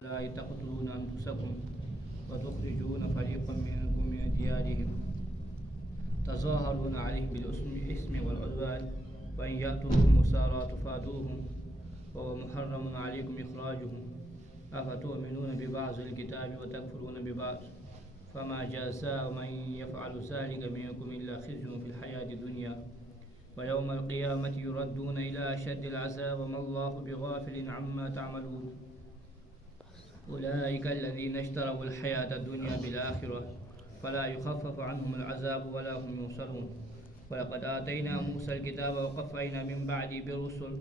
لا تقتلون أنفسكم وتخرجون فريقا منكم من ديارهم تظاهرون عليهم بالإثم والعدوان وإن يأتوكم مسارى تفادوهم وهو محرم عليكم إخراجهم أفتؤمنون ببعض الكتاب وتكفرون ببعض فما جزاء من يفعل ذلك منكم إلا خزي في الحياة الدنيا ويوم القيامة يردون إلى أشد العذاب وما الله بغافل عما تعملون أولئك الذين اشتروا الحياة الدنيا بالآخرة فلا يخفف عنهم العذاب ولا هم ينصرون ولقد آتينا موسى الكتاب وقفينا من بعده بالرسل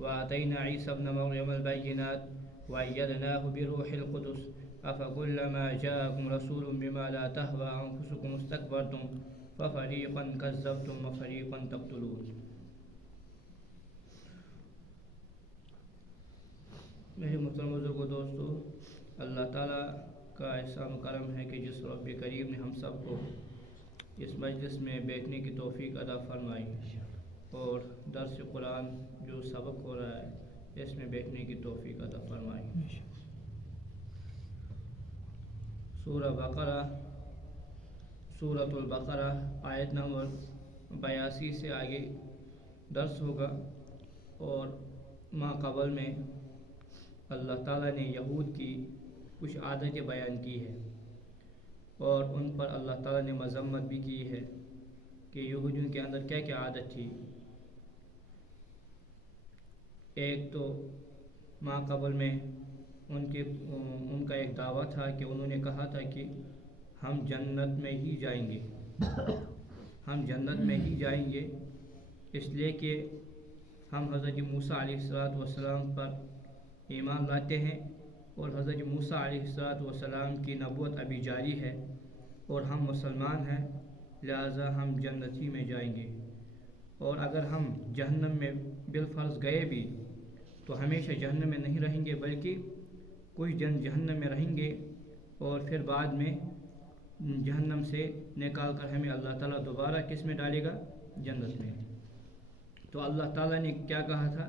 وآتينا عيسى ابن مريم البينات وأيدناه بروح القدس أفكلما جاءكم رسول بما لا تهوى أنفسكم استكبرتم ففريقا كذبتم وفريقا تقتلون. میرے محترم بزرگوں دوستو، اللہ تعالیٰ کا احسان و کرم ہے کہ جس رب کریم نے ہم سب کو اس مجلس میں بیٹھنے کی توفیق عطا فرمائی اور درس قرآن جو سبق ہو رہا ہے اس میں بیٹھنے کی توفیق عطا فرمائی. سورۃ البقرہ آیت نمبر 82 سے آگے درس ہوگا. اور ما قبل میں اللہ تعالیٰ نے یہود کی کچھ عادتیں بیان کی ہے اور ان پر اللہ تعالیٰ نے مذمت بھی کی ہے کہ یہودیوں کے اندر کیا کیا عادت تھی. ایک تو ما قبل میں ان کا ایک دعویٰ تھا کہ انہوں نے کہا تھا کہ ہم جنت میں ہی جائیں گے ہم جنت میں ہی جائیں گے اس لیے کہ ہم حضرت موسیٰ علیہ السلام پر ایمان لاتے ہیں اور حضرت موسیٰ علیہ السلام کی نبوت ابھی جاری ہے اور ہم مسلمان ہیں لہذا ہم جنت ہی میں جائیں گے. اور اگر ہم جہنم میں بالفرض گئے بھی تو ہمیشہ جہنم میں نہیں رہیں گے بلکہ کچھ دن جہنم میں رہیں گے اور پھر بعد میں جہنم سے نکال کر ہمیں اللہ تعالیٰ دوبارہ کس میں ڈالے گا؟ جنت میں. تو اللہ تعالیٰ نے کیا کہا تھا؟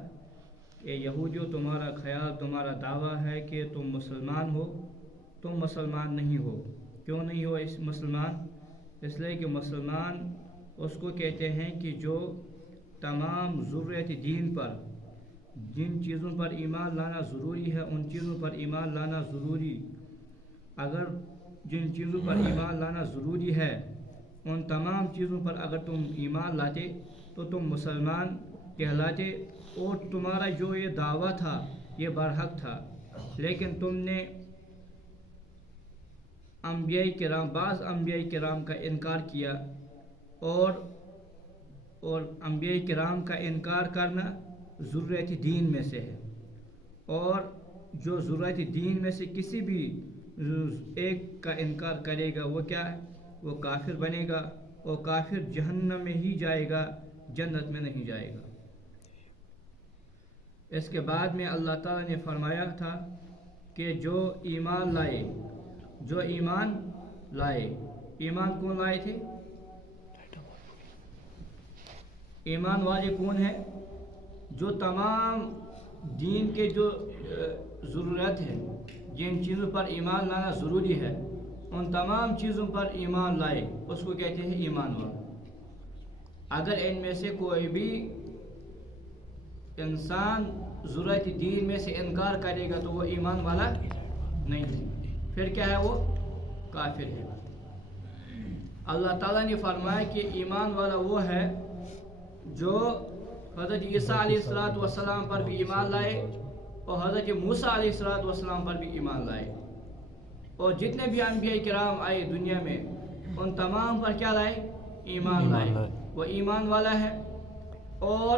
اے یہودیو، تمہارا خیال، تمہارا دعویٰ ہے کہ تم مسلمان ہو، تم مسلمان نہیں ہو. کیوں نہیں ہو اس مسلمان؟ اس لیے کہ مسلمان اس کو کہتے ہیں کہ جو تمام ضروریات دین پر جن چیزوں پر ایمان لانا ضروری ہے ان چیزوں پر ایمان لانا ضروری. اگر جن چیزوں پر ایمان لانا ضروری ہے ان تمام چیزوں پر اگر تم ایمان لاتے تو تم مسلمان کہلاتے اور تمہارا جو یہ دعویٰ تھا یہ برحق تھا. لیکن تم نے بعض انبیاء کرام کا انکار کیا اور انبیاء کرام کا انکار کرنا ضرورت دین میں سے ہے اور جو ضرورت دین میں سے کسی بھی ایک کا انکار کرے گا وہ کیا ہے؟ وہ کافر بنے گا اور کافر جہنم میں ہی جائے گا، جنت میں نہیں جائے گا. اس کے بعد میں اللہ تعالیٰ نے فرمایا تھا کہ جو ایمان لائے ایمان کون لائے تھے؟ ایمان والے کون ہیں؟ جو تمام دین کے جو ضرورت ہے جن چیزوں پر ایمان لانا ضروری ہے ان تمام چیزوں پر ایمان لائے اس کو کہتے ہیں ایمان والا. اگر ان میں سے کوئی بھی انسان ضرورت دین میں سے انکار کرے گا تو وہ ایمان والا نہیں ہے، پھر کیا ہے؟ وہ کافر ہے. اللہ تعالیٰ نے فرمایا کہ ایمان والا وہ ہے جو حضرت عیسیٰ علیہ السلام پر بھی ایمان لائے اور حضرت موسیٰ علیہ السلام پر بھی ایمان لائے اور جتنے بھی انبیاء کرام آئے دنیا میں ان تمام پر کیا لائے؟ ایمان لائے. وہ ایمان والا ہے اور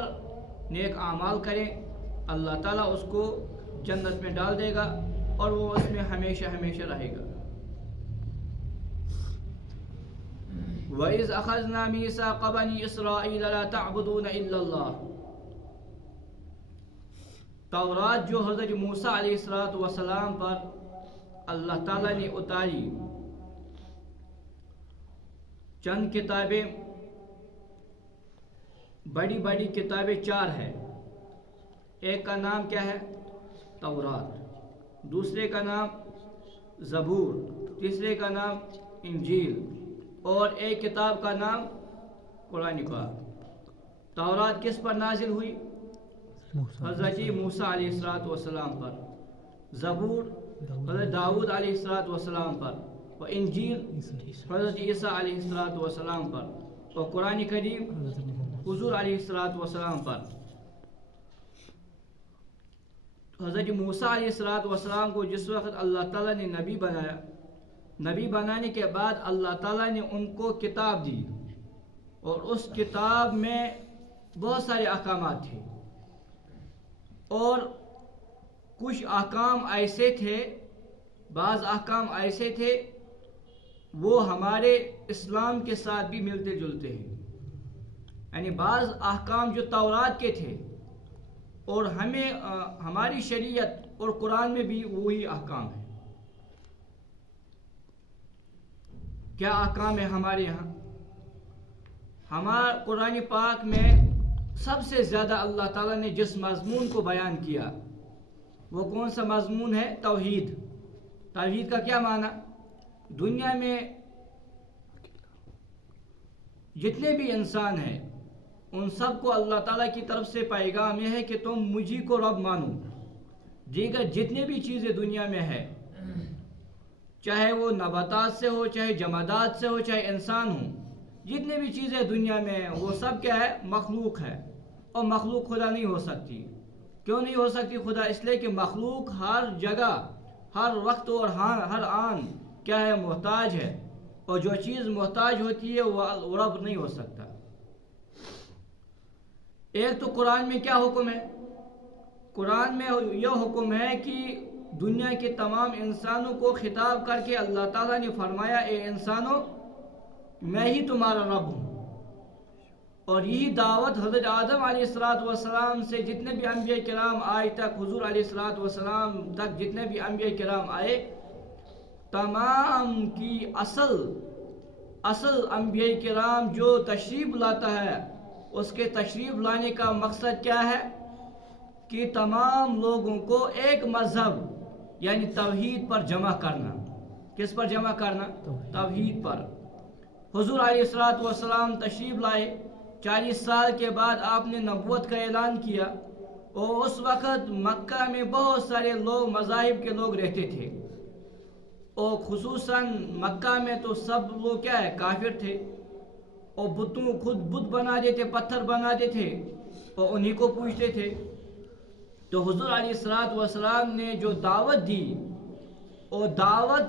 نیک اعمال کرے اللہ تعالیٰ اس کو جنت میں ڈال دے گا اور وہ اس میں ہمیشہ ہمیشہ رہے گا. وَإِذْ أَخَذْنَا مِيثَاقَ بَنِي إِسْرَائِيلَ لَا تَعْبُدُونَ إِلَّا اللَّهَ. تورات جو حضرت موسیٰ علیہ السلام پر اللہ تعالیٰ نے اتاری، چند کتابیں، بڑی بڑی کتابیں 4 ہیں. ایک کا نام کیا ہے؟ تورات. دوسرے کا نام زبور، تیسرے کا نام انجیل، اور ایک کتاب کا نام قرآن پاک۔ تورات کس پر نازل ہوئی؟ حضرت موسیٰ علیہ السلام پر۔ زبور حضرت داؤد علیہ السلام پر، اور انجیل حضرت عیسیٰ علیہ السلام پر، اور قرآن کریم حضور علیہ السلام پر۔ حضرت موسیٰ علیہ السلام کو جس وقت اللہ تعالیٰ نے نبی بنایا، نبی بنانے کے بعد اللہ تعالیٰ نے ان کو کتاب دی، اور اس کتاب میں بہت سارے احکامات تھے، اور کچھ احکام ایسے تھے، بعض احکام ایسے تھے وہ ہمارے اسلام کے ساتھ بھی ملتے جلتے ہیں، یعنی بعض احکام جو تورات کے تھے اور ہماری شریعت اور قرآن میں بھی وہی احکام ہیں۔ کیا احکام ہے ہمارے یہاں؟ ہمارے قرآن پاک میں سب سے زیادہ اللہ تعالیٰ نے جس مضمون کو بیان کیا وہ کون سا مضمون ہے؟ توحید۔ توحید کا کیا معنی؟ دنیا میں جتنے بھی انسان ہیں ان سب کو اللہ تعالیٰ کی طرف سے پیغام یہ ہے کہ تم مجھے کو رب مانو۔ دیگر جتنے بھی چیزیں دنیا میں ہے، چاہے وہ نباتات سے ہو، چاہے جمادات سے ہو، چاہے انسان ہو، جتنے بھی چیزیں دنیا میں ہیں وہ سب کیا ہے؟ مخلوق ہے، اور مخلوق خدا نہیں ہو سکتی۔ کیوں نہیں ہو سکتی خدا؟ اس لیے کہ مخلوق ہر جگہ، ہر وقت اور ہر آن کیا ہے؟ محتاج ہے، اور جو چیز محتاج ہوتی ہے وہ رب نہیں ہو سکتا۔ ایک تو قرآن میں کیا حکم ہے؟ قرآن میں یہ حکم ہے کہ دنیا کے تمام انسانوں کو خطاب کر کے اللہ تعالیٰ نے فرمایا اے انسانوں میں ہی تمہارا رب ہوں۔ اور یہی دعوت حضرت آدم علیہ السلام سے جتنے بھی انبیاء کرام آج تک، حضور علیہ السلام تک جتنے بھی انبیاء کرام آئے، تمام کی اصل انبیاء کرام جو تشریف لاتا ہے اس کے تشریف لانے کا مقصد کیا ہے؟ کہ تمام لوگوں کو ایک مذہب یعنی توحید پر جمع کرنا۔ کس پر جمع کرنا؟ توحید پر۔ حضور علیہ السلام تشریف لائے، 40 سال کے بعد آپ نے نبوت کا اعلان کیا، اور اس وقت مکہ میں بہت سارے لوگ، مذاہب کے لوگ رہتے تھے، اور خصوصاً مکہ میں تو سب لوگ کیا ہے؟ کافر تھے، اور خود بت بنا دیتے، پتھر بناتے تھے اور انہی کو پوجتے تھے۔ تو حضور علیہ السلام نے جو دعوت دی، اور دعوت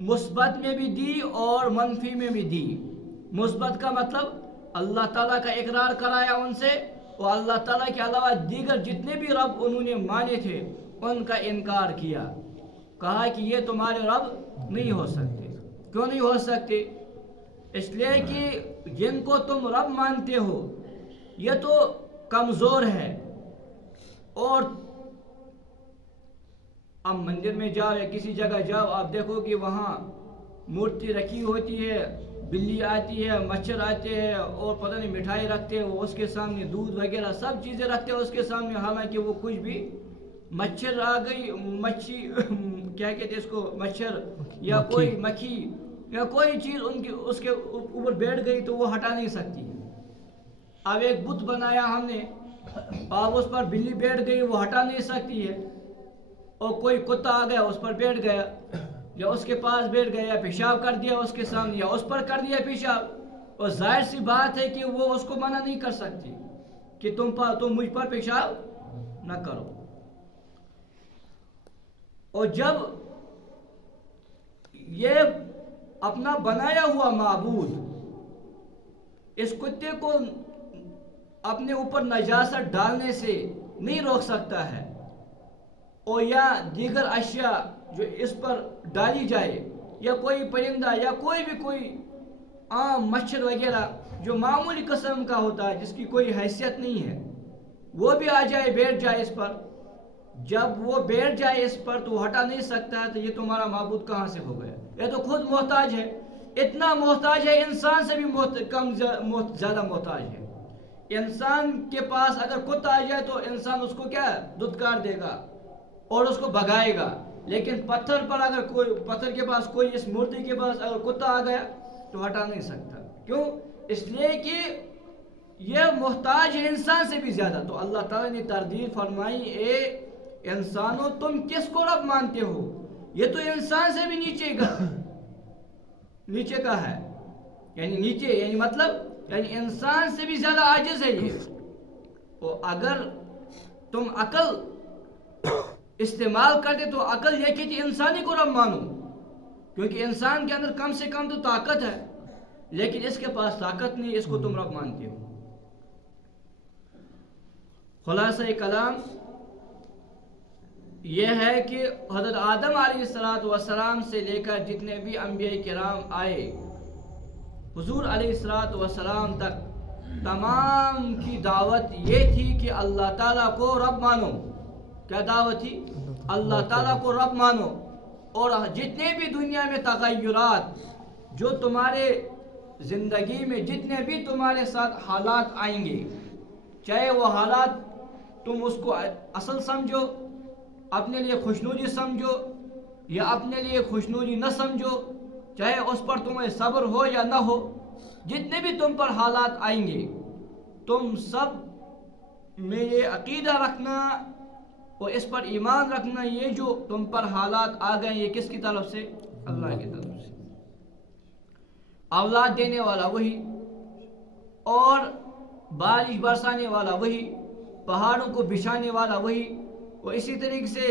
مثبت میں بھی دی اور منفی میں بھی دی۔ مثبت کا مطلب اللہ تعالیٰ کا اقرار کرایا ان سے، اور اللہ تعالیٰ کے علاوہ دیگر جتنے بھی رب انہوں نے مانے تھے ان کا انکار کیا، کہا کہ یہ تمہارے رب نہیں ہو سکتے۔ کیوں نہیں ہو سکتے؟ اس لیے کہ جن کو تم رب مانتے ہو یہ تو کمزور ہے، اور اب مندر میں جاؤ یا کسی جگہ جاؤ، آپ دیکھو کہ وہاں مورتی رکھی ہوتی ہے، بلی آتی ہے، مچھر آتے ہیں، اور پتہ نہیں مٹھائی رکھتے ہیں، اس کے سامنے دودھ وغیرہ سب چیزیں رکھتے ہیں اس کے سامنے، حالانکہ وہ کچھ بھی، مچھر آ گئی، مچھی کیا کہتے ہیں اس کو، مچھر یا کوئی مکھی یا کوئی چیز اس کے اوپر بیٹھ گئی تو وہ ہٹا نہیں سکتی۔ اب ایک بت بنایا ہم نے، اب اس پر بلی بیٹھ گئی، وہ ہٹا نہیں سکتی ہے، اور کوئی کتا آ گیا اس پر بیٹھ گیا، یا اس کے پاس بیٹھ گیا، یا پیشاب کر دیا اس کے سامنے، یا اس پر کر دیا پیشاب، اور ظاہر سی بات ہے کہ وہ اس کو منع نہیں کر سکتی کہ تم مجھ پر پیشاب نہ کرو۔ اور جب یہ اپنا بنایا ہوا معبود اس کتے کو اپنے اوپر نجاست ڈالنے سے نہیں روک سکتا ہے، اور یا دیگر اشیاء جو اس پر ڈالی جائے، یا کوئی پرندہ یا کوئی عام مچھر وغیرہ جو معمولی قسم کا ہوتا ہے جس کی کوئی حیثیت نہیں ہے، وہ بھی آ جائے، بیٹھ جائے اس پر، جب وہ بیٹھ جائے اس پر تو وہ ہٹا نہیں سکتا ہے، تو یہ تمہارا معبود کہاں سے ہو گیا؟ یہ تو خود محتاج ہے، اتنا محتاج ہے، انسان سے بھی زیادہ محتاج ہے۔ انسان کے پاس اگر کتا آ جائے تو انسان اس کو کیا دھتکار دے گا، اور اس کو بھگائے گا، لیکن پتھر پر اگر کوئی پتھر کے پاس کوئی اس مردے کے پاس اگر کتا آ گیا تو ہٹا نہیں سکتا. کیوں؟ اس لیے کہ یہ محتاج ہے انسان سے بھی زیادہ. تو اللہ تعالیٰ نے تردید فرمائی، اے انسانوں تم کس کو رب مانتے ہو؟ یہ تو انسان سے بھی نیچے کا ہے. یعنی نیچے یعنی مطلب یعنی انسان سے بھی زیادہ عاجز ہے یہ. اور اگر تم عقل استعمال کرتے تو عقل یہ کہ انسانی کو رب مانو، کیونکہ انسان کے اندر کم سے کم تو طاقت ہے، لیکن اس کے پاس طاقت نہیں، اس کو تم رب مانتے ہو. خلاصہ کلام یہ ہے کہ حضرت آدم علیہ السلام سے لے کر جتنے بھی انبیاء کرام آئے حضور علیہ السلام تک، تمام کی دعوت یہ تھی کہ اللہ تعالیٰ کو رب مانو. کیا دعوت تھی؟ اللہ تعالیٰ کو رب مانو. اور جتنے بھی دنیا میں تغیرات جو تمہارے زندگی میں جتنے بھی تمہارے ساتھ حالات آئیں گے، چاہے وہ حالات تم اس کو اصل سمجھو، اپنے لیے خوشنودی سمجھو یا اپنے لیے خوشنودی نہ سمجھو، چاہے اس پر تمہیں صبر ہو یا نہ ہو، جتنے بھی تم پر حالات آئیں گے، تم سب میں یہ عقیدہ رکھنا اور اس پر ایمان رکھنا، یہ جو تم پر حالات آ گئے یہ کس کی طرف سے؟ اللہ کی طرف سے. اولاد دینے والا وہی، اور بارش برسانے والا وہی، پہاڑوں کو بچھانے والا وہی، اور اسی طریقے سے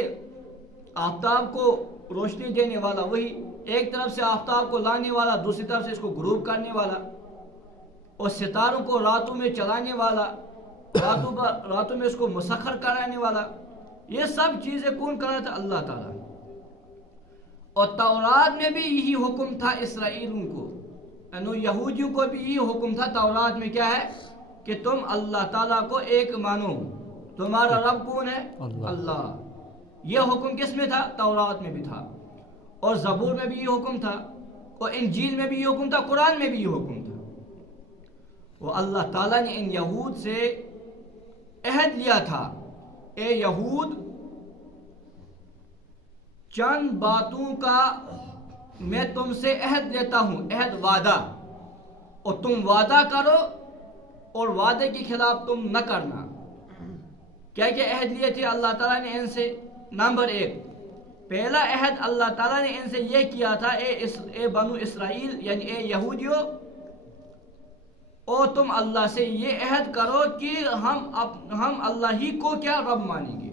آفتاب کو روشنی دینے والا وہی. ایک طرف سے آفتاب کو لانے والا، دوسری طرف سے اس کو غروب کرنے والا، اور ستاروں کو راتوں میں چلانے والا، راتوں میں اس کو مسخر کرانے والا. یہ سب چیزیں کون کر رہا تھا؟ اللہ تعالیٰ. اور تورات میں بھی یہی حکم تھا اسرائیلیوں کو، یعنی یہودیوں کو بھی یہی حکم تھا تورات میں. کیا ہے؟ کہ تم اللہ تعالیٰ کو ایک مانو. تمہارا رب کون ہے؟ اللہ. یہ حکم کس میں تھا؟ تورات میں بھی تھا، اور زبور میں بھی یہ حکم تھا، اور انجیل میں بھی یہ حکم تھا، قرآن میں بھی یہ حکم تھا. وہ اللہ تعالیٰ نے ان یہود سے عہد لیا تھا، اے یہود چند باتوں کا میں تم سے عہد لیتا ہوں، عہد وعدہ، اور تم وعدہ کرو اور وعدے کے خلاف تم نہ کرنا. کیا کیا عہد لیے تھے اللہ تعالیٰ نے ان سے؟ نمبر 1، پہلا عہد اللہ تعالیٰ نے ان سے یہ کیا تھا، اے بنو اسرائیل یعنی اے یہودیو، اور تم اللہ سے یہ عہد کرو کہ ہم اللہ ہی کو کیا رب مانیں گے.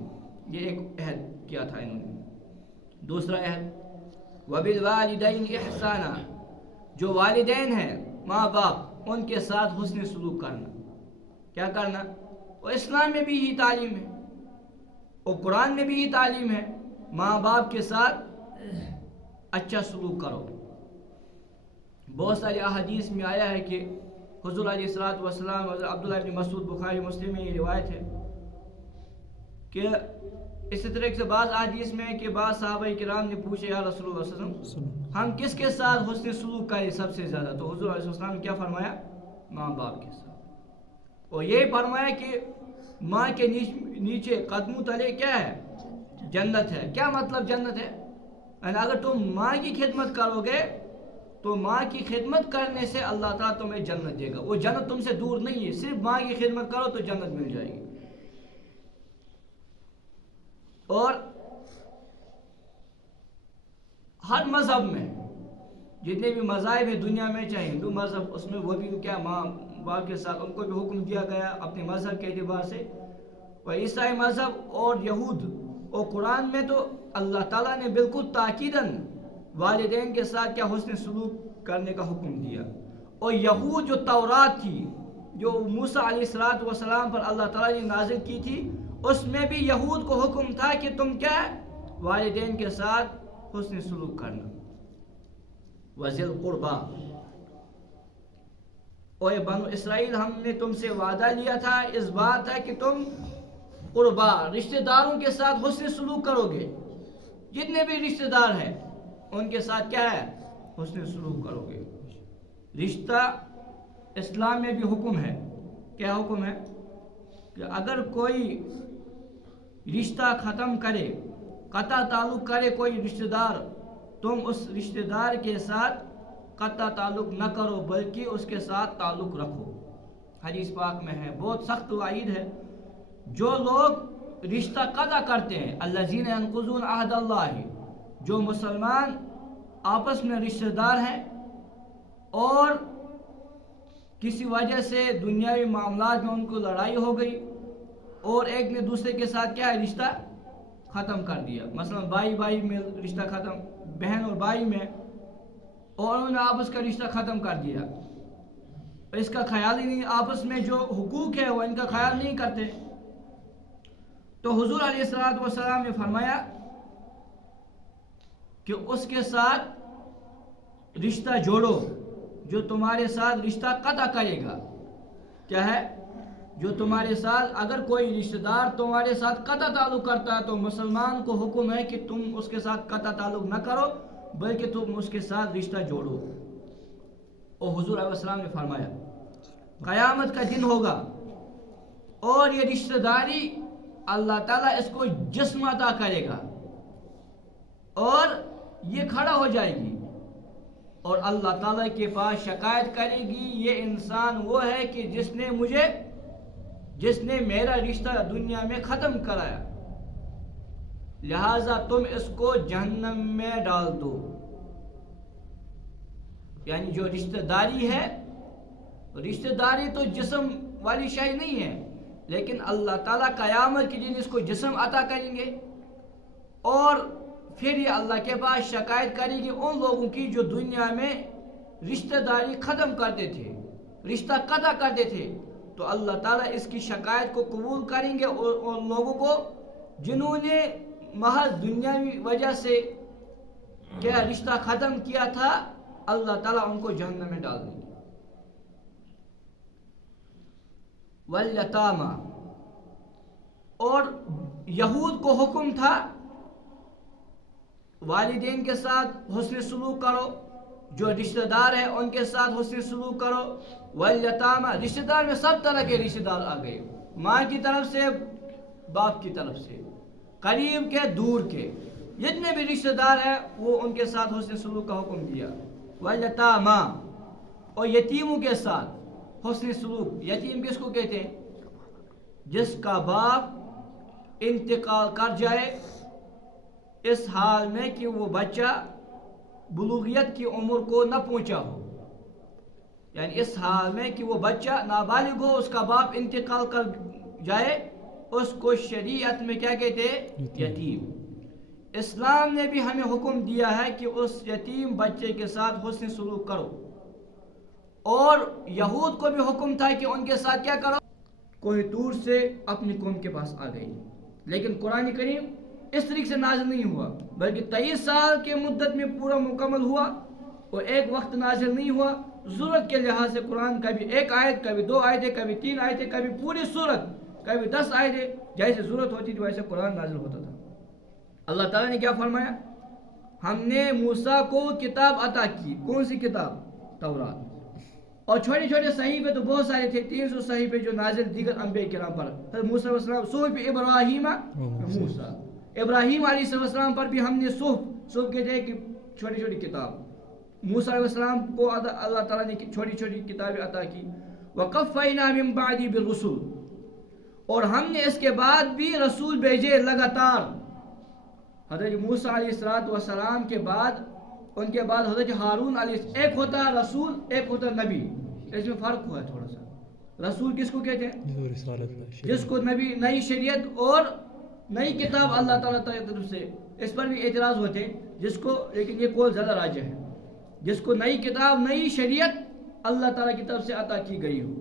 یہ ایک عہد کیا تھا انہوں نے. دوسرا عہد وَبِالْوَالِدَيْنِ إِحْسَانًا، جو والدین ہیں ماں باپ ان کے ساتھ حسن سلوک کرنا. کیا کرنا؟ اور اسلام میں بھی یہی تعلیم ہے اور قرآن میں بھی یہی تعلیم ہے، ماں باپ کے ساتھ اچھا سلوک کرو. بہت ساری احادیث میں آیا ہے کہ حضور علیہ السلام حضرت عبداللہ بن مسعود، بخاری مسلم میں یہ روایت ہے کہ اسی طرح سے بعض احادیث میں کہ بعض صحابہ کرام نے پوچھا یا رسول اللہ صلی اللہ علیہ وسلم ہم کس کے ساتھ حسن سلوک کریں سب سے زیادہ؟ تو حضور علیہ السلام نے کیا فرمایا؟ ماں باپ کے ساتھ. اور یہ فرمایا کہ ماں کے نیچے قدموں تلے کیا ہے؟ جنت ہے. کیا مطلب جنت ہے؟ یعنی اگر تم ماں کی خدمت کرو گے تو ماں کی خدمت کرنے سے اللہ تعالیٰ تمہیں جنت دے گا. وہ جنت تم سے دور نہیں ہے، صرف ماں کی خدمت کرو تو جنت مل جائے گی. اور ہر مذہب میں جتنے بھی مذاہب ہیں دنیا میں، چاہے ہندو مذہب، اس میں وہ بھی کیا ماں باپ کے ساتھ ان کو بھی حکم دیا گیا اپنے مذہب کے اعتبار سے. اور عیسائی مذہب اور یہود اور قرآن میں تو اللہ تعالیٰ نے بالکل تاکیداً والدین کے ساتھ کیا حسن سلوک کرنے کا حکم دیا. اور یہود جو تورات تھی جو موسیٰ علیہ السلام پر اللہ تعالیٰ نے نازل کی تھی، اس میں بھی یہود کو حکم تھا کہ تم کیا والدین کے ساتھ حسن سلوک کرنا. وَذِي الْقُرْبَى، اور بنو اسرائیل ہم نے تم سے وعدہ لیا تھا، اس بات ہے کہ تم قربا رشتہ داروں کے ساتھ حسن سلوک کرو گے. جتنے بھی رشتہ دار ہیں ان کے ساتھ کیا ہے؟ حسن سلوک کرو گے. رشتہ اسلام میں بھی حکم ہے. کیا حکم ہے؟ کہ اگر کوئی رشتہ ختم کرے قطع تعلق کرے کوئی رشتہ دار، تم اس رشتہ دار کے ساتھ قطع تعلق نہ کرو بلکہ اس کے ساتھ تعلق رکھو۔ حدیث پاک میں ہے، بہت سخت وعید ہے جو لوگ رشتہ قطع کرتے ہیں، الذین ینقضون عہد اللہ، جو مسلمان آپس میں رشتہ دار ہیں اور کسی وجہ سے دنیاوی معاملات میں ان کو لڑائی ہو گئی اور ایک نے دوسرے کے ساتھ کیا ہے رشتہ ختم کر دیا، مثلا بھائی بھائی میں رشتہ ختم، بہن اور بھائی میں، اور انہوں نے آپس کا رشتہ ختم کر دیا، اس کا خیال ہی نہیں، آپس میں جو حقوق ہے وہ ان کا خیال نہیں کرتے، تو حضور علیہ الصلوۃ والسلام نے فرمایا کہ اس کے ساتھ رشتہ جوڑو جو تمہارے ساتھ رشتہ قطع کرے گا۔ کیا ہے؟ جو تمہارے ساتھ، اگر کوئی رشتہ دار تمہارے ساتھ قطع تعلق کرتا ہے تو مسلمان کو حکم ہے کہ تم اس کے ساتھ قطع تعلق نہ کرو بلکہ تم اس کے ساتھ رشتہ جوڑو۔ اور حضور علیہ السلام نے فرمایا قیامت کا دن ہوگا اور یہ رشتہ داری اللہ تعالیٰ اس کو جسم عطا کرے گا اور یہ کھڑا ہو جائے گی اور اللہ تعالیٰ کے پاس شکایت کرے گی، یہ انسان وہ ہے کہ جس نے میرا رشتہ دنیا میں ختم کرایا، لہذا تم اس کو جہنم میں ڈال دو۔ یعنی جو رشتہ داری ہے، رشتہ داری تو جسم والی شے نہیں ہے، لیکن اللہ تعالیٰ قیامت کے دن اس کو جسم عطا کریں گے اور پھر یہ اللہ کے پاس شکایت کرے گی ان لوگوں کی جو دنیا میں رشتہ داری ختم کرتے تھے، رشتہ قطع کرتے تھے، تو اللہ تعالیٰ اس کی شکایت کو قبول کریں گے اور ان لوگوں کو جنہوں نے محض دنیاوی وجہ سے کیا رشتہ ختم کیا تھا، اللہ تعالیٰ ان کو جہنم میں ڈال دیں گے۔ والیتامی، اور یہود کو حکم تھا والدین کے ساتھ حسن سلوک کرو، جو رشتہ دار ہیں ان کے ساتھ حسن سلوک کرو۔ والیتامی، رشتہ دار میں سب طرح کے رشتہ دار آ گئے، ماں کی طرف سے، باپ کی طرف سے، قریب کے دور کے جتنے بھی رشتہ دار ہیں وہ ان کے ساتھ حسن سلوک کا حکم دیا۔ والیتامی، اور یتیموں کے ساتھ حسن سلوک۔ یتیم کس کو کہتے ہیں؟ جس کا باپ انتقال کر جائے اس حال میں کہ وہ بچہ بلوغیت کی عمر کو نہ پہنچا ہو، یعنی اس حال میں کہ وہ بچہ نابالغ ہو، اس کا باپ انتقال کر جائے، اس کو شریعت میں کیا کہتے ہیں؟ یتیم۔ اسلام نے بھی ہمیں حکم دیا ہے کہ اس یتیم بچے کے ساتھ حسن سلوک کرو، اور یہود کو بھی حکم تھا کہ ان کے ساتھ کیا کرو؟ کوئی دور سے اپنی قوم کے پاس آ گئی، لیکن قرآن کریم اس طریقے سے نازل نہیں ہوا بلکہ 23 سال کے مدت میں پورا مکمل ہوا اور ایک وقت نازل نہیں ہوا۔ ضرورت کے لحاظ سے قرآن کبھی ایک آیت، کبھی 2 آیتیں، کبھی 3 آیتیں، کبھی پوری سورت، کبھی 10 آیتیں، جیسے ضرورت ہوتی تھی ویسے قرآن نازل ہوتا تھا۔ اللہ تعالیٰ نے کیا فرمایا؟ ہم نے موسیٰ کو کتاب عطا کی۔ کون سی کتاب؟ تورات۔ اور چھوٹے چھوٹے صحیفے تو بہت سارے تھے، 300 صحیفے جو نازل دیگر انبیاء کرام پر، حضرت موسیٰ علیہ السلام، صحف ابراہیم موسیٰ، ابراہیم علیہ السلام پر بھی ہم نے صحف کہتے ہیں کہ چھوٹی چھوٹی کتاب، موسیٰ علیہ السلام کو اللہ تعالیٰ نے چھوٹی چھوٹی کتابیں عطا کی۔ وَقَفَّيْنَا مِن بَعْدِهِ بِالرُّسُلِ، اور ہم نے اس کے بعد بھی رسول بھیجے لگاتار۔ حضرت موسیٰ علیہ السلام کے بعد، ان کے بعد حضرت ہارون علیہ، ایک ہوتا ہے رسول، ایک ہوتا ہے نبی، اس میں فرق ہوا ہے تھوڑا سا۔ رسول کس کو کہتے ہیں؟ جس کو نبی، نئی شریعت اور نئی کتاب اللہ تعالیٰ کی طرف سے، اس پر بھی اعتراض ہوتے ہیں جس کو، لیکن یہ قول زیادہ راجح ہے، جس کو نئی کتاب، نئی شریعت اللہ تعالیٰ کی طرف سے عطا کی گئی ہو،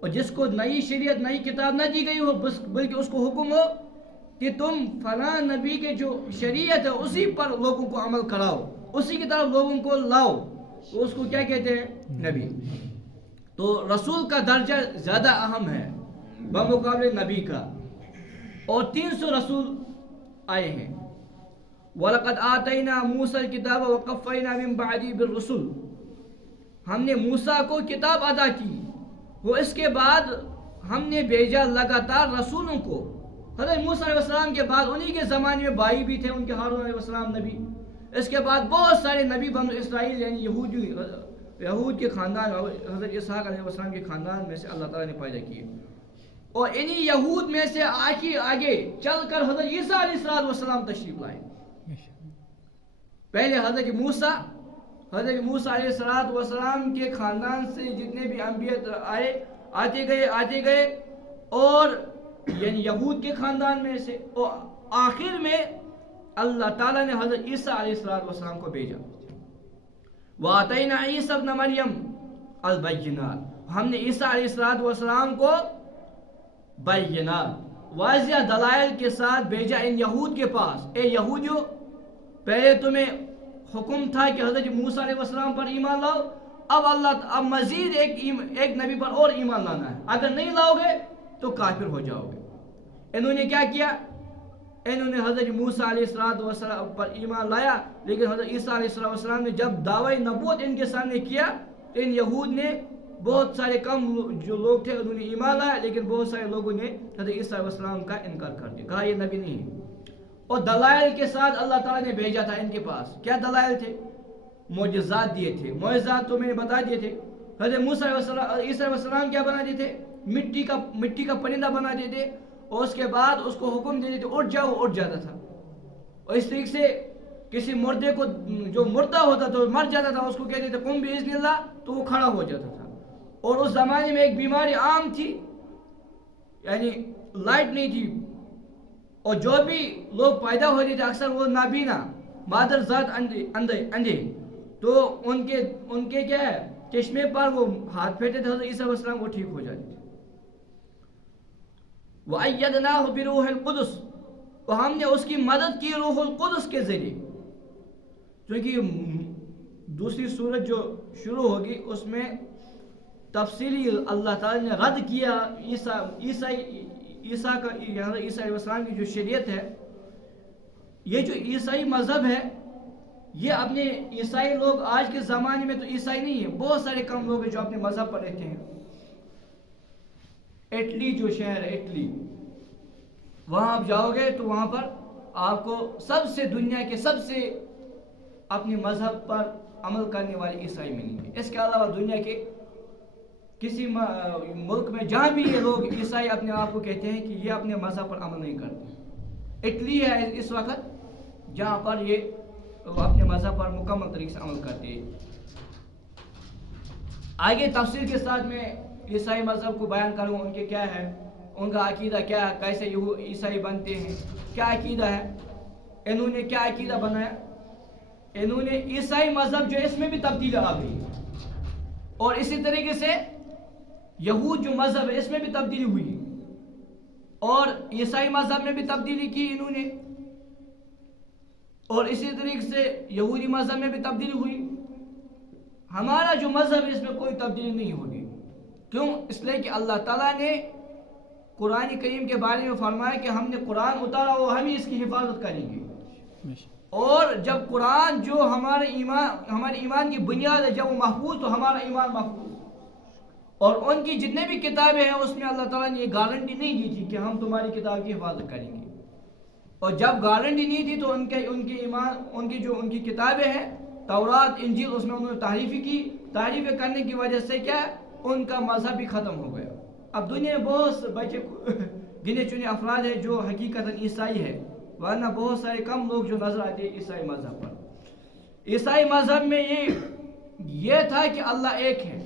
اور جس کو نئی شریعت، نئی کتاب نہ دی گئی ہو بلکہ اس کو حکم ہو کہ تم فلاں نبی کے جو شریعت ہے اسی پر لوگوں کو عمل کراؤ، اسی کی طرف لوگوں کو لاؤ، تو اس کو کیا کہتے ہیں؟ نبی۔ تو رسول کا درجہ زیادہ اہم ہے بمقابلے نبی کا، اور 300 رسول آئے ہیں۔ وَلَقَدْ آتَيْنَا مُوسَى الْكِتَابَ وَقَفَّيْنَا مِن بَعْدِهِ بِالرُّسُلِ، ہم نے موسیٰ کو کتاب عطا کی، وہ اس کے بعد ہم نے بھیجا لگاتار رسولوں کو، حضرت موسیٰ علیہ السلام کے بعد انہی کے زمانے میں بھائی بھی تھے ان کے، ہارون علیہ السلام نبی. اس کے بعد بہت سارے نبی بنو اسرائیل یعنی یہود کے خاندان، حضرت اسحاق علیہ السلام کے خاندان میں سے اللہ تعالیٰ نے پیدا کیے. اور انہی یہود میں سے آگے چل کر حضرت عیسیٰ علیہ السلام تشریف لائے. پہلے حضرت موسیٰ علیہ السلام کے خاندان سے جتنے بھی انبیاء آتے گئے اور یعنی یہود کے خاندان میں سے، اور آخر میں اللہ تعالیٰ نے حضرت عیسیٰ علیہ السلام کو بھیجا. وَآتَيْنَا عِيسَى ابْنَ مَرْيَمَ الْبَيِّنَاتِ، ہم نے عیسیٰ علیہ السلام کو بینات واضح دلائل کے ساتھ بھیجا ان یہود کے پاس. اے یہودیو، پہلے تمہیں حکم تھا کہ حضرت موسیٰ علیہ السلام پر ایمان لاؤ، اب مزید ایک نبی پر اور ایمان لانا ہے. اگر نہیں لاؤ گے تو کافر ہو جاؤ گے. انہوں نے کیا کیا؟ انہوں نے حضرت موسیٰ علیہ السلام پر ایمان لایا، لیکن حضرت عیسیٰ علیہ السلام نے جب دعوی نبوت ان کے سامنے کیا تو ان یہود نے، بہت سارے کم جو لوگ تھے انہوں نے ایمان لایا، لیکن بہت سارے لوگوں نے حضرت عیسیٰ علیہ السلام کا انکار کر دیا، کہا یہ نبی نہیں ہے. اور دلائل کے ساتھ اللہ تعالیٰ نے بھیجا تھا ان کے پاس. کیا دلائل تھے؟ معجزات دیے تھے. معجزات تو میں نے بتا دیے تھے. حضرت موسیٰ عیسیٰ علیہ السلام کیا بنا دیے تھے؟ مٹی کا پرندہ بنا دیے تھے، اور اس کے بعد اس کو حکم دے دیتے اٹھ جاؤ، اٹھ جاتا تھا. اور اس طریقے سے کسی مردے کو، جو مردہ ہوتا تھا مر جاتا تھا، اس کو کہتے تھے قم بإذن اللہ، تو وہ کھڑا ہو جاتا تھا. اور اس زمانے میں ایک بیماری عام تھی، یعنی لائٹ نہیں تھی، اور جو بھی لوگ پیدا ہوتے تھے اکثر وہ نابینا، مادر ذات اندھے، تو ان کے کیا ہے چشمے پر وہ ہاتھ پھیرتے تھے حضرت عیسیٰ علیہ السلام، وہ ٹھیک ہو جاتے تھے. وَأَيَّدْنَاهُ بِرُوحِ الْقُدُسِ، اور ہم نے اس کی مدد کی روح القدس کے ذریعے. کیونکہ دوسری سورت جو شروع ہوگی اس میں تفصیلی اللہ تعالیٰ نے رد کیا عیسیٰ علیہ السلام کی جو شریعت ہے. یہ جو عیسائی مذہب ہے، یہ اپنے عیسائی لوگ آج کے زمانے میں تو عیسائی نہیں ہیں، بہت سارے کم لوگ ہیں جو اپنے مذہب پر رہتے ہیں. اٹلی جو شہر ہے اٹلی، وہاں آپ جاؤ گے تو وہاں پر آپ کو دنیا کے سب سے اپنے مذہب پر عمل کرنے والے عیسائی ملیں گے. اس کے علاوہ دنیا کے کسی ملک میں جہاں بھی یہ لوگ عیسائی اپنے آپ کو کہتے ہیں کہ یہ اپنے مذہب پر عمل نہیں کرتے. اٹلی ہے اس وقت جہاں پر یہ اپنے مذہب پر مکمل طریقے سے عمل کرتے ہیں. آگے تفصیل کے ساتھ میں عیسائی مذہب کو بیان کروں، ان کے کیا ہے، ان کا عقیدہ کیا ہے، کیسے عیسائی بنتے ہیں، کیا عقیدہ ہے. انہوں نے کیا عقیدہ بنایا؟ انہوں نے عیسائی مذہب جو اس میں بھی تبدیلی آ گئی، اور اسی طریقے سے یہود جو مذہب ہے اس میں بھی تبدیلی ہوئی، اور عیسائی مذہب میں بھی تبدیلی کی انہوں نے، اور اسی طریقے سے یہودی مذہب میں بھی تبدیلی ہوئی. ہمارا جو مذہب ہے اس میں کوئی تبدیلی نہیں ہوگی. کیوں؟ اس لیے کہ اللہ تعالیٰ نے قرآن کریم کے بارے میں فرمایا کہ ہم نے قرآن اتارا اور ہم ہی اس کی حفاظت کریں گے. اور جب قرآن جو ہمارے ایمان کی بنیاد ہے، جب وہ محفوظ تو ہمارا ایمان محفوظ. اور ان کی جتنے بھی کتابیں ہیں اس میں اللہ تعالیٰ نے یہ گارنٹی نہیں دی تھی کہ ہم تمہاری کتاب کی حفاظت کریں گے. اور جب گارنٹی نہیں تھی تو ان کی کتابیں ہیں تورات انجیل، اس میں انہوں نے تحریفیں کرنے کی وجہ سے کیا ہے، ان کا مذہب بھی ختم ہو گیا. اب دنیا میں بہت سے بچے گنے چنے افراد ہیں جو حقیقتاً عیسائی ہے، ورنہ بہت سارے کم لوگ جو نظر آتے ہیں عیسائی مذہب پر. عیسائی مذہب میں یہ تھا کہ اللہ ایک ہے،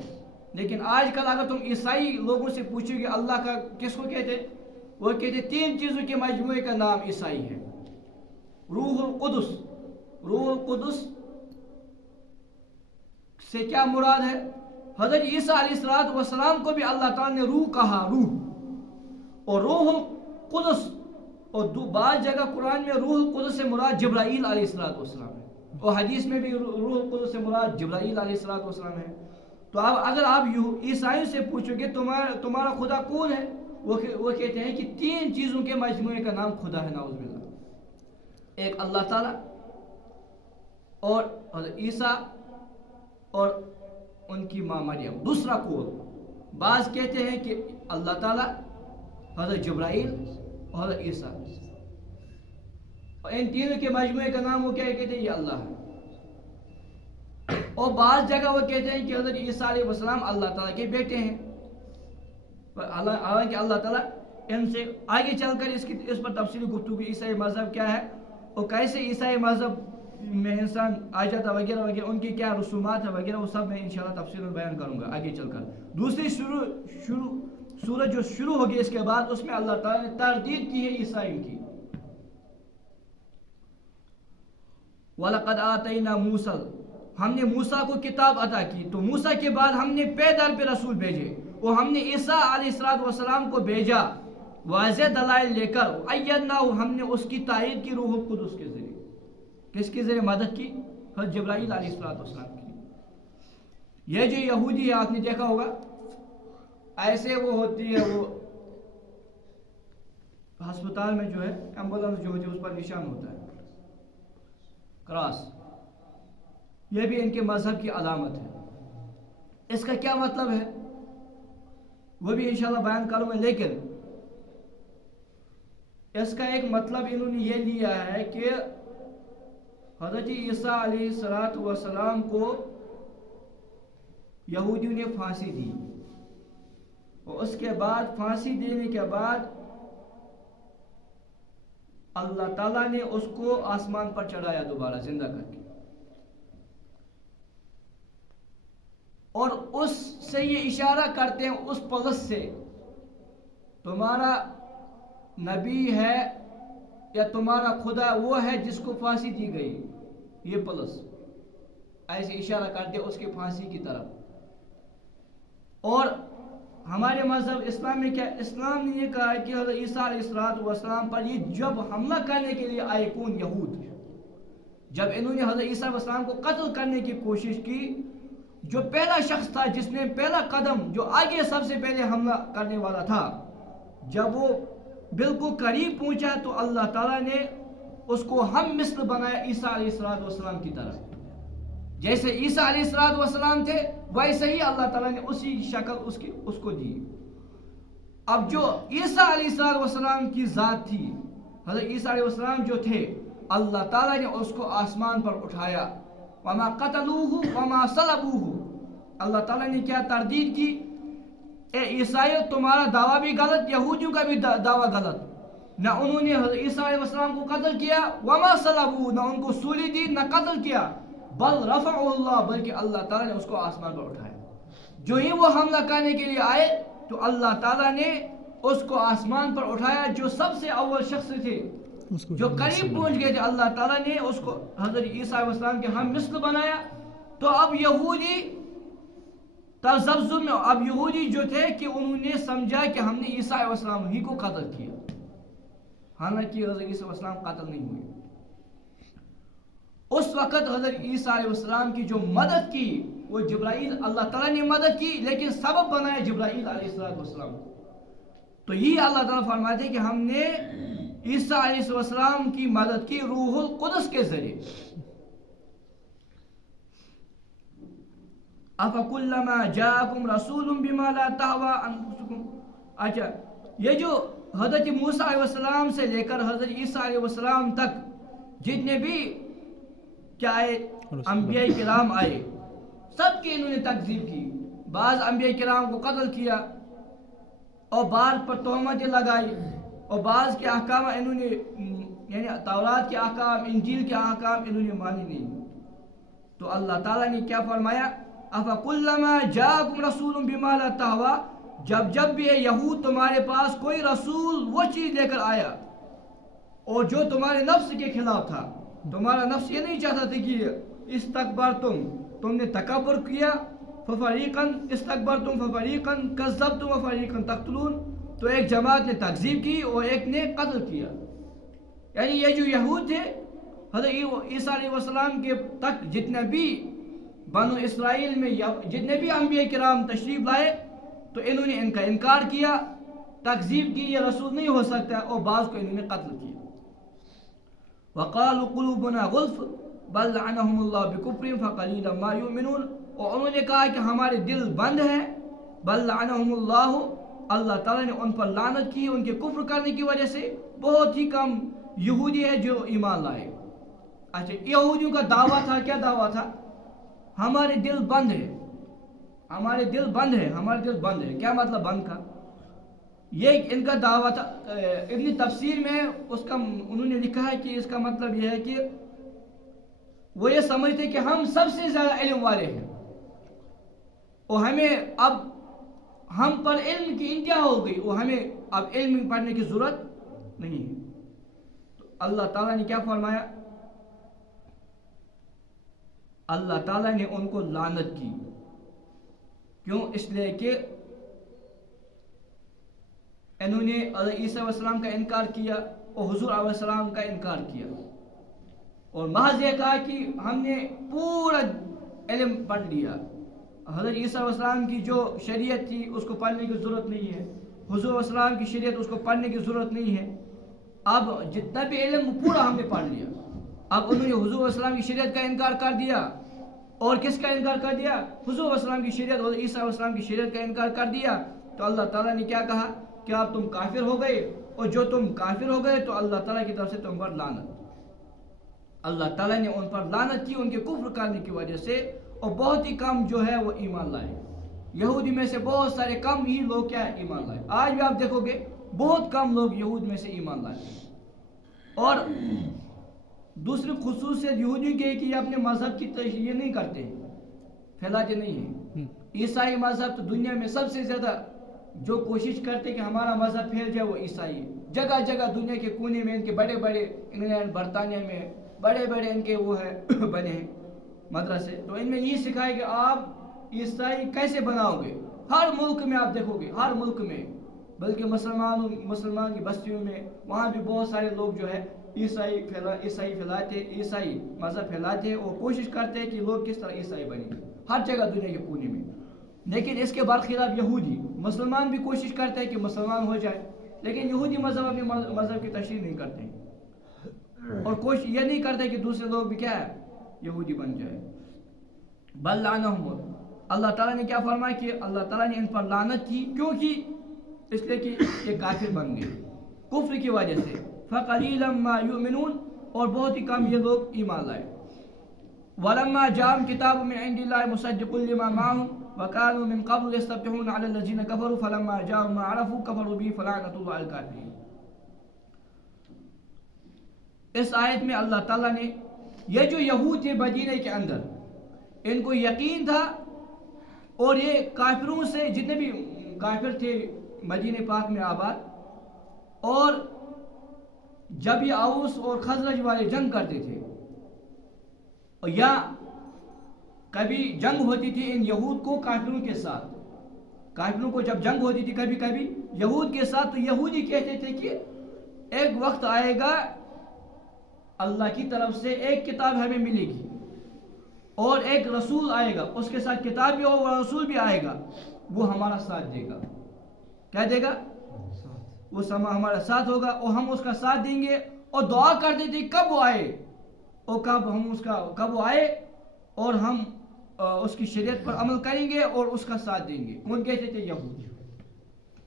لیکن آج کل اگر تم عیسائی لوگوں سے پوچھو کہ اللہ کا کس کو کہتے، وہ کہتے 3 چیزوں کے مجموعے کا نام عیسائی ہے. روح القدس سے کیا مراد ہے؟ حضرت عیسیٰ علیہ السلام کو بھی اللہ تعالیٰ نے روح کہا، اور روح القدس، اور بعض جگہ قرآن میں روح القدس سے مراد جبرائیل علیہ السلام ہے، اور حدیث میں بھی روح القدس سے مراد جبرائیل علیہ السلام ہے. تو اگر آپ عیسائیوں سے پوچھو گے تمہارا خدا کون ہے، وہ کہتے ہیں کہ 3 چیزوں کے مجموعے کا نام خدا ہے، نعوذ باللہ. ایک اللہ تعالیٰ، اور حضرت عیسیٰ، اور ان کی ماں مریم. دوسرا قول، بعض کہتے ہیں کہ اللہ تعالیٰ، حضرت جبرائیل اور عیسیٰ. اور ان تینوں کے مجموعے کا نام وہ کیا کہتے ہیں؟ یہ اللہ ہے. اور بعض جگہ وہ کہتے ہیں کہ حضرت عیسیٰ علیہ السلام اللہ تعالیٰ کے بیٹے ہیں. حالانکہ اللہ تعالیٰ ان سے آگے چل کر اس پر تفصیلی گفتگو عیسائی مذہب کیا ہے اور کیسے عیسائی مذہب میں انسان آ جاتا وغیرہ وغیرہ، ان کی کیا رسومات ہے وغیرہ، وہ سب میں انشاءاللہ تفصیل میں بیان کروں گا آگے چل کر. دوسری سورج جو شروع ہوگی اس کے بعد، اس میں اللہ تعالیٰ نے تردید کی ہے عیسائیوں کی. وَلَقَدْ آتَيْنَا مُوسَى، ہم نے موسیٰ کو کتاب عطا کی. تو موسیٰ کے بعد ہم نے پے در پہ رسول بھیجے اور ہم نے عیسیٰ علیہ السلام کو بھیجا واضح دلائل لے کر. اَيَّدْنَاهُ، ہم نے اس کی تائید کی روح القدس کے ذریعے. کس کے ذریعے مدد کی؟ حضرت جبرائیل علیہ السلام کی. یہ جو یہودی ہے، آپ نے دیکھا ہوگا ایسے وہ ہوتی ہے، وہ ہسپتال میں جو ہے ایمبولینس جو ہوتی ہے اس پر نشان ہوتا ہے کراس. یہ بھی ان کے مذہب کی علامت ہے. اس کا کیا مطلب ہے وہ بھی انشاءاللہ بیان کروں گا، لیکن اس کا ایک مطلب انہوں نے یہ لیا ہے کہ حضرت عیسیٰ علیہ السلام کو یہودیوں نے پھانسی دی اور اس کے بعد پھانسی دینے کے بعد اللہ تعالیٰ نے اس کو آسمان پر چڑھایا دوبارہ زندہ کر کے. اور اس سے یہ اشارہ کرتے ہیں اس پلس سے، تمہارا نبی ہے یا تمہارا خدا وہ ہے جس کو پھانسی دی گئی. یہ پلس ایسے اشارہ کرتے ہیں اس کی پھانسی کی طرف. اور ہمارے مذہب اسلام میں کیا، اسلام نے یہ کہا ہے کہ حضرت عیسیٰ علیہ السلام پر یہ جب حملہ کرنے کے لیے آئے کون یہود، جب انہوں نے حضرت عیسیٰ علیہ السلام کو قتل کرنے کی کوشش کی، جو پہلا شخص تھا جس نے پہلا قدم، جو آگے سب سے پہلے حملہ کرنے والا تھا، جب وہ بالکل قریب پہنچا تو اللہ تعالیٰ نے اس کو ہم مثل بنایا عیسیٰ علیہ السلام کی طرح. جیسے عیسیٰ علیہ السلام تھے ویسے ہی اللہ تعالیٰ نے اسی شکل اس کو دی. اب جو عیسیٰ علیہ السلام کی ذات تھی، حضرت عیسیٰ علیہ السلام جو تھے، اللہ تعالیٰ نے اس کو آسمان پر اٹھایا. وما قتلوہ وما صلبوہ، اللہ تعالیٰ نے کیا تردید کی، اے عیسائیو تمہارا دعویٰ بھی غلط، یہودیوں کا بھی دعویٰ غلط. نہ انہوں نے حضرت عیسیٰ علیہ السلام کو قتل کیا، وما صلبوہ، نہ ان کو سولی دی، نہ قتل کیا، بل رفعہ اللہ، بلکہ اللہ تعالیٰ نے اس کو آسمان پر اٹھایا. جو ہی وہ حملہ کرنے کے لیے آئے تو اللہ تعالیٰ نے اس کو آسمان پر اٹھایا. جو سب سے اول شخص تھے جو قریب پہنچ گئے تھے، اللہ تعالیٰ نے اس کو حضرت عیسیٰ علیہ السلام کے ہم مثل بنایا. تو اب یہودی تذبذب میں، اب یہودی جو تھے کہ انہوں نے سمجھا کہ ہم نے عیسیٰ علیہ السلام ہی کو قتل کیا، حالانکہ حضرت عیسیٰ علیہ السلام قتل نہیں ہوئے. اس وقت حضرت عیسیٰ علیہ السلام کی جو مدد کی وہ جبرائیل، اللہ تعالیٰ نے مدد کی لیکن سبب بنایا جبرائیل علیہ السلام کو. تو یہ اللہ تعالیٰ فرماتے ہیں کہ ہم نے عیسیٰ علیہ السلام کی مدد کی روح القدس کے ذریعے. افکلما جاءکم رسول بما لا تہوی انفسکم. اچھا، یہ جو حضرت موسیٰ علیہ السلام سے لے کر حضرت عیسیٰ علیہ السلام تک جتنے بھی کیا آئے انبیاء کرام آئے، سب کی انہوں نے تکذیب کی. بعض انبیاء کرام کو قتل کیا اور بعض پر تہمتیں لگائی، اور بعض کے احکام انہوں نے، یعنی تورات کے احکام، انجیل کے احکام انہوں نے مانی نہیں. تو اللہ تعالیٰ نے کیا فرمایا، افکلما جاءکم رسول بما لا تہوی، جب بھی یہود تمہارے پاس کوئی رسول وہ چیز لے کر آیا اور جو تمہارے نفس کے خلاف تھا، تمہارا نفس یہ نہیں چاہتا تھا کہ استکبرتم، تم نے تکبر کیا، ففریقا استکبرتم ففریقا کذبتم وفریقا تقتلون، تو ایک جماعت نے تکذیب کی اور ایک نے قتل کیا. یعنی یہ جو یہود تھے حضرت عیسیٰ علیہ السلام کے تک جتنے بھی بنو اسرائیل میں جتنے بھی انبیاء کرام تشریف لائے تو انہوں نے ان کا انکار کیا، تکذیب کی، یہ رسول نہیں ہو سکتا، اور بعض کو انہوں نے قتل کیا. وقالوا قلوبنا غلف بل لعنهم اللہ بکفرهم فقلیلا ما یؤمنون، اور انہوں نے کہا کہ ہمارے دل بند ہیں، بل لعنهم اللہ، اللہ تعالیٰ نے ان پر لعنت کی ان کے کفر کرنے کی وجہ سے. بہت ہی کم یہودی ہے جو ایمان لائے. اچھا یہودیوں کا دعویٰ تھا, کیا دعویٰ تھا؟ ہمارے دل بند ہے, ہمارے دل بند ہے, ہمارے دل بند ہے. کیا مطلب بند کا؟ یہ ان کا دعویٰ تھا. ابن تفسیر میں اس کا انہوں نے لکھا ہے کہ اس کا مطلب یہ ہے کہ وہ یہ سمجھتے کہ ہم سب سے زیادہ علم والے ہیں اور ہمیں اب ہم پر علم کی انتہا ہو گئی اور ہمیں اب علم پڑھنے کی ضرورت نہیں ہے. تو اللہ تعالیٰ نے کیا فرمایا؟ اللہ تعالیٰ نے ان کو لعنت کی. کیوں؟ اس لیے کہ انہوں نے عیسیٰ علیہ السلام کا انکار کیا اور حضور علیہ السلام کا انکار کیا اور محض یہ کہا کہ ہم نے پورا علم پڑھ لیا. حضرت عیسیٰ علیہ السلام کی جو شریعت تھی اس کو پڑھنے کی ضرورت نہیں ہے, حضور علیہ السلام کی شریعت اس کو پڑھنے کی ضرورت نہیں ہے. اب جتنا بھی علم پورا ہم نے پڑھ لیا. اب انہوں نے حضور علیہ السلام کی شریعت کا انکار کر دیا. اور کس کا انکار کر دیا؟ حضور علیہ السلام کی شریعت اور عیسیٰ علیہ السلام کی شریعت کا انکار کر دیا. تو اللہ تعالیٰ نے کیا کہا کہ اب تم کافر ہو گئے, اور جو تم کافر ہو گئے تو اللہ تعالیٰ کی طرف سے تم پر لعنت. اللہ تعالیٰ نے ان پر لعنت کی ان کے کفر کرنے کی وجہ سے, اور بہت ہی کم جو ہے وہ ایمان لائے. یہودی میں سے بہت سارے کم ہی لوگ کیا ہے ایمان لائے. آج بھی آپ دیکھو گے بہت کم لوگ یہود میں سے ایمان لائے. اور دوسری خصوصیت یہودیوں کی ہے کہ یہ اپنے مذہب کی تشہیر نہیں کرتے, پھیلاتے نہیں ہیں. عیسائی مذہب تو دنیا میں سب سے زیادہ جو کوشش کرتے کہ ہمارا مذہب پھیل جائے وہ عیسائی ہے. جگہ جگہ دنیا کے کونے میں ان کے بڑے بڑے, انگلینڈ برطانیہ میں بڑے بڑے ان کے وہ ہے بنے ہیں مدرسے. تو ان میں یہ سکھائے کہ آپ عیسائی کیسے بناؤ گے. ہر ملک میں آپ دیکھو گے, ہر ملک میں, بلکہ مسلمان کی بستیوں میں وہاں بھی بہت سارے لوگ جو ہے عیسائی پھیلاتے, عیسائی مذہب پھیلاتے اور کوشش کرتے ہیں کہ لوگ کس طرح عیسائی بنیں ہر جگہ دنیا کے کونے میں. لیکن اس کے برخلاف یہودی, مسلمان بھی کوشش کرتے ہیں کہ مسلمان ہو جائے, لیکن یہودی مذہب اپنے مذہب کی تشہیر نہیں کرتے اور کوشش یہ نہیں کرتے کہ دوسرے لوگ بھی کیا ہے یہودی بن جائے. بل لعنہم, اللہ تعالیٰ نے کیا فرمایا کہ اللہ تعالیٰ نے ان پر لعنت کی. کیوں کی؟ اس لیے کہ یہ کافر بن گئے کفر کی وجہ سے. فقلیلا ما یؤمنون, اور بہت ہی کم یہ لوگ ایمان لائے. ولما جاءهم كتاب من عند الله مصدق لما معهم وكانوا من قبل يستفتحون على الذين كفروا فلما جاءهم ما عرفوا كفروا به فلعنة الله على الكافرين. اس آیت میں اللہ تعالیٰ نے یہ جو یہود تھے مدینے کے اندر, ان کو یقین تھا اور یہ کافروں سے, جتنے بھی کافر تھے مدینے پاک میں آباد, اور جب یہ اوس اور خزرج والے جنگ کرتے تھے یا کبھی جنگ ہوتی تھی ان یہود کو کافروں کے ساتھ, کافروں کو جب جنگ ہوتی تھی کبھی کبھی یہود کے ساتھ, تو یہودی کہتے تھے کہ ایک وقت آئے گا اللہ کی طرف سے ایک کتاب ہمیں ملے گی اور ایک رسول آئے گا, اس کے ساتھ کتاب بھی ہوگا اور رسول بھی آئے گا, وہ ہمارا ساتھ دے گا. کیا دے گا؟ وہ ہمارا ساتھ ہوگا اور ہم اس کا ساتھ دیں گے. اور دعا کرتے تھے کب وہ آئے اور کب وہ آئے اور ہم اس کی شریعت پر عمل کریں گے اور اس کا ساتھ دیں گے. کون کہتے تھے؟ یہود.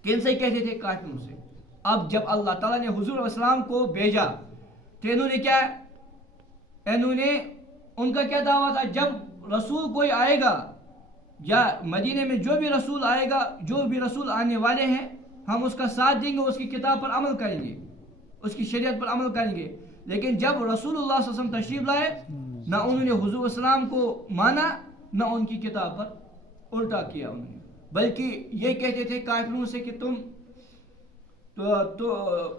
کن سے کہتے تھے؟ کافروں سے. اب جب اللہ تعالیٰ نے حضور علیہ السلام کو بھیجا تو انہوں نے کیا, انہوں نے ان کا کیا دعویٰ تھا, جب رسول کوئی آئے گا یا مدینے میں جو بھی رسول آئے گا, جو بھی رسول آنے والے ہیں, ہم اس کا ساتھ دیں گے, اس کی کتاب پر عمل کریں گے, اس کی شریعت پر عمل کریں گے. لیکن جب رسول اللہ صلی اللہ علیہ وسلم تشریف لائے, نہ انہوں نے حضور السلام کو مانا نہ ان کی کتاب پر الٹا کیا انہوں نے, بلکہ یہ کہتے تھے کافروں سے کہ تم تو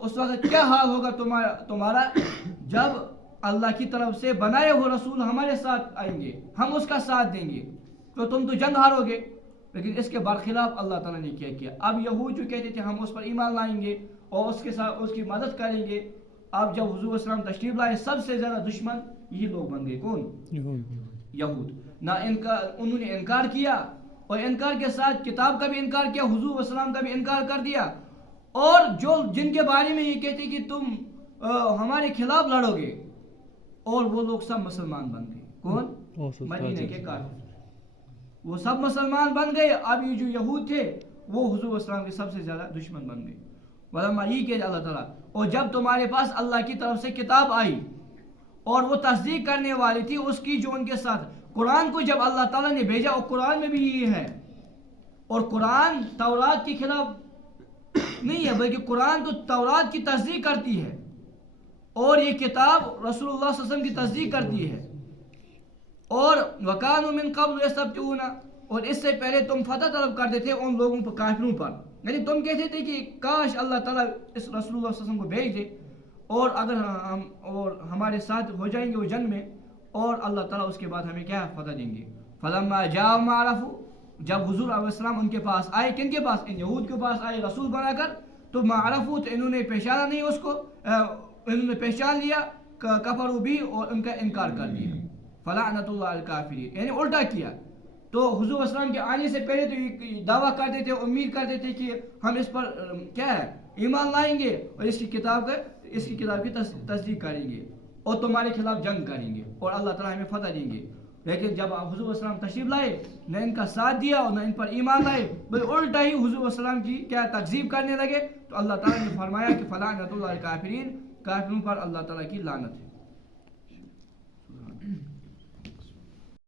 اس وقت کیا حال ہوگا تمہارا جب اللہ کی طرف سے بنائے ہوئے رسول ہمارے ساتھ آئیں گے, ہم اس کا ساتھ دیں گے, تو تم تو جنگ ہارو گے. لیکن اس کے برخلاف اللہ تعالیٰ نے کیا کیا. اب یہود جو کہتے تھے ہم اس پر ایمان لائیں گے اور اس کے ساتھ اس کی مدد کریں گے, اب جب حضور السلام تشریف لائے سب سے زیادہ دشمن یہی لوگ بن گئے. کون؟ یہود. نہ انہوں نے انکار کیا, اور انکار کے ساتھ کتاب کا بھی انکار کیا, حضور السلام کا بھی انکار کر دیا, اور جن کے بارے میں یہ کہتے کہ تم ہمارے خلاف لڑو گے, اور وہ لوگ سب مسلمان بن گئے. کون؟ مدینے کے کافر, وہ سب مسلمان بن گئے. اب یہ جو یہود تھے وہ حضور اسلام کے سب سے زیادہ دشمن بن گئے. ولما یہ کہ اللہ تعالیٰ اور جب تمہارے پاس اللہ کی طرف سے کتاب آئی اور وہ تصدیق کرنے والی تھی اس کی جو ان کے ساتھ قرآن کو جب اللہ تعالیٰ نے بھیجا اور قرآن میں بھی یہ ہے اور قرآن تورات کے خلاف نہیں ہے بلکہ قرآن تو تورات کی تصدیق کرتی ہے اور یہ کتاب رسول اللہ صلی اللہ علیہ وسلم کی تصدیق کرتی ہے. اور وَكَانُوا مِن قَبْلُ يَسْتَفْتِحُونَ اور اس سے پہلے تم فتح طلب کرتے تھے ان لوگوں پر کافروں پر. یعنی تم کہتے تھے کہ کاش اللہ تعالیٰ اس رسول اللہ صلی اللہ علیہ وسلم کو بھیج دے اور اگر ہم اور ہمارے ساتھ ہو جائیں گے وہ جنگ میں اور اللہ تعالیٰ اس کے بعد ہمیں کیا فتح دیں گے. فَلَمَّا جَاءَهُم مَا عَرَفُوا جب حضور علیہ السلام ان کے پاس آئے, کن کے پاس؟ ان یہود کے پاس آئے رسول بنا کر, تو ما عرفوا تو انہوں نے پہچانا نہیں اس کو, انہوں نے پہچان لیا, کفروا بھی اور ان کا انکار کر دیا. فلعنت اللہ علی الکافرین یعنی الٹا کیا. تو حضور اسلام کے آنے سے پہلے تو یہ دعویٰ کرتے تھے, امید کرتے تھے کہ ہم اس پر کیا ہے ایمان لائیں گے اور اس کی کتاب کی تصدیق کریں گے اور تمہارے خلاف جنگ کریں گے اور اللہ تعالیٰ ہمیں فتح دیں گے. لیکن جب حضور اسلام تشریف لائے نہ ان کا ساتھ دیا اور نہ ان پر ایمان لائے بلکہ الٹا ہی حضور اسلام کی کیا تکذیب کرنے لگے, تو اللہ تعالیٰ نے فرمایا کہ فلعنت اللہ علی الکافرین, کافروں پر اللہ تعالیٰ کی لعنت ہے.